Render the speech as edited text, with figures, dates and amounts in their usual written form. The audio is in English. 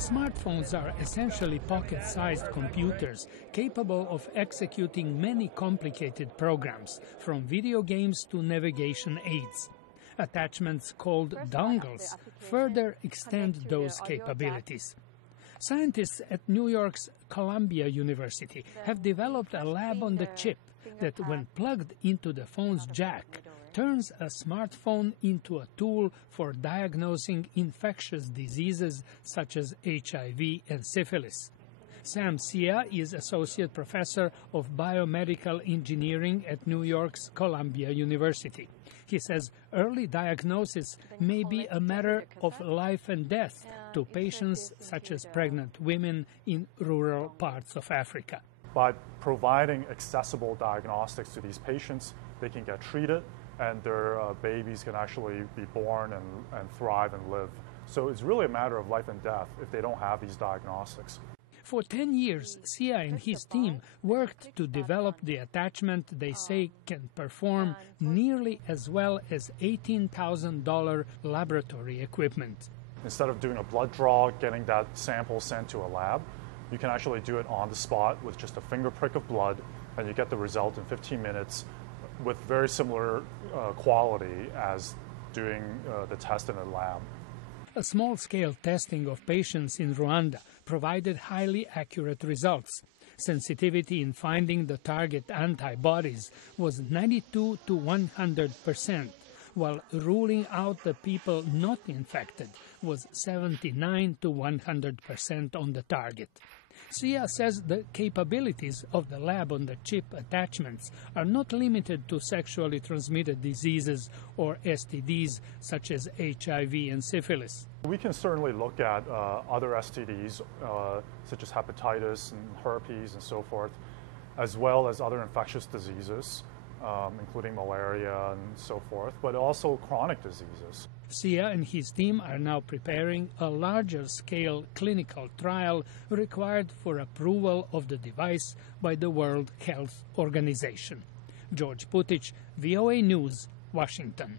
Smartphones are essentially pocket-sized computers capable of executing many complicated programs, from video games to navigation aids. Attachments called dongles further extend those capabilities. Scientists at New York's Columbia University have developed a lab-on-the-chip that, when plugged into the phone's jack, turns a smartphone into a tool for diagnosing infectious diseases such as HIV and syphilis. Sam Sia is Associate Professor of Biomedical Engineering at New York's Columbia University. He says early diagnosis may be a matter of life and death to patients such as pregnant women in rural parts of Africa. By providing accessible diagnostics to these patients, they can get treated and their babies can actually be born and thrive and live. So it's really a matter of life and death if they don't have these diagnostics. For 10 years, Sia and his team worked to develop the attachment they say can perform nearly as well as $18,000 laboratory equipment. Instead of doing a blood draw, getting that sample sent to a lab, you can actually do it on the spot with just a finger prick of blood, and you get the result in 15 minutes with very similar quality as doing the test in a lab. A small-scale testing of patients in Rwanda provided highly accurate results. Sensitivity in finding the target antibodies was 92 to 100%, while ruling out the people not infected was 79 to 100% on the target. Sia says the capabilities of the lab-on-the-chip attachments are not limited to sexually transmitted diseases or STDs such as HIV and syphilis. We can certainly look at other STDs such as hepatitis and herpes and so forth, as well as other infectious diseases, including malaria and so forth, but also chronic diseases. Sia and his team are now preparing a larger-scale clinical trial required for approval of the device by the World Health Organization. George Putic, VOA News, Washington.